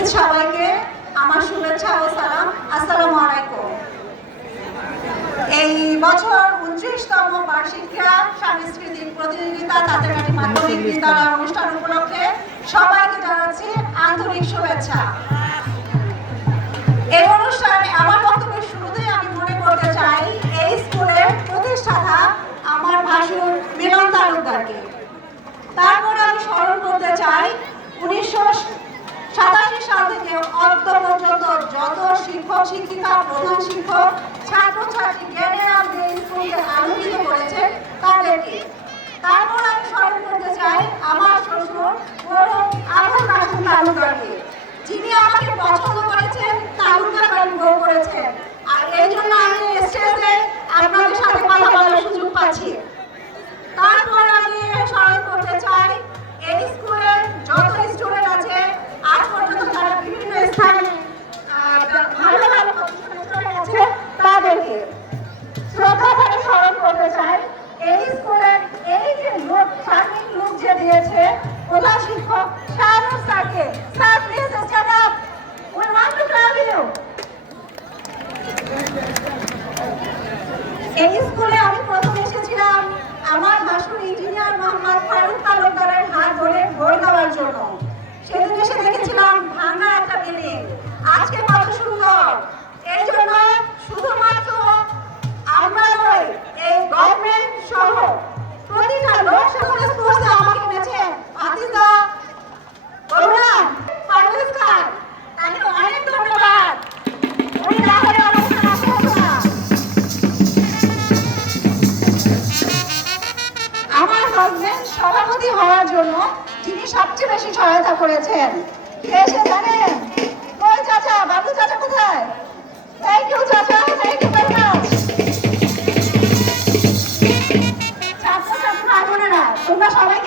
উপস্থিত সবাইকে আমার শুভেচ্ছা ও সালাম। আসসালামু আলাইকুম। এই বছর 29তম বার্ষিক ক্রীড়া সাংস্কৃতিক প্রতিযোগিতা তাঁতেরহাটি মাধ্যমিক বিদ্যালয় অনুষ্ঠান উপলক্ষে সবাইকে জানাচ্ছি আন্তরিক শুভেচ্ছা। এই অনুষ্ঠানে আমার বক্তব্যের শুরুতেই আমি মনে করতে চাই এই স্কুলের প্রতিষ্ঠাতা আমার ভাসুর মিলন তালুকদারকে। তারপরে আমি স্মরণ করতে চাই 1987 সাল থেকে অদ্য পর্যন্ত যত শিক্ষক শিক্ষিকা, প্রধান শিক্ষক, ছাত্রছাত্রী জ্ঞানের আলোকে স্কুলকে আলোকিত করেছে তাদেরকে। তারপর আমি স্মরণ করতে চাই আমার শ্বশুর আবুল কাসেম তালুকদারকে, যিনি আমাকে পছন্দ করেছেন, তালুকদার বাড়ি বউ করেছেন। আর এই জন্য আমি স্টেজে আপনাদের সাথে কথা বলার সুযোগ পাচ্ছি। তারপর আমি স্মরণ করতে চাই এই স্কুলের যত স্টুডেন্ট আছে, আজ পর্যন্ত তারা বিভিন্ন স্থানে ভালো ভালো প্রতিষ্ঠানে আছে, তাদেরকে শ্রদ্ধা করে স্মরণ করতে চাই। এই স্কুলের এই যে লোক, সার্বিক লোক যে দিয়েছে প্রধান শিক্ষক শাহরুখ স্যারকে। Sir please stand up, we want to clap you. এই স্কুলে আমি প্রথম এসেছিলাম আমার ভাসুর ইঞ্জিনিয়ার মোহাম্মদ ফারুক তালুকদারের হাত ধরে বই দেওয়ার জন্য। সেদিন এসে দেখেছিলাম ভাঙা একটা বিল্ডিং, আজকে কত সুন্দর। এই জন্য শুধুমাত্র আমরা নয়, এই গভর্নমেন্ট সহ প্রতিটা লোক সকল স্কুলে আমাকে এনেছে। আতিজা করুণা পারভেজকার, তাকে অনেক ধন্যবাদ। উনি না হলে অনুষ্ঠান আসতে হতো না। আমার হাজবেন্ড সভাপতি হওয়ার জন্য যিনি সবচেয়ে বেশি সহায়তা করেছেন, কে সে জানেন? কই চাচা, বাবু চাচা কোথায়? থ্যাংক ইউ চাচা, থ্যাংক ইউ ভেরি মাচ। ছাত্রছাত্রী ভাই বোনেরা, তোমরা সবাই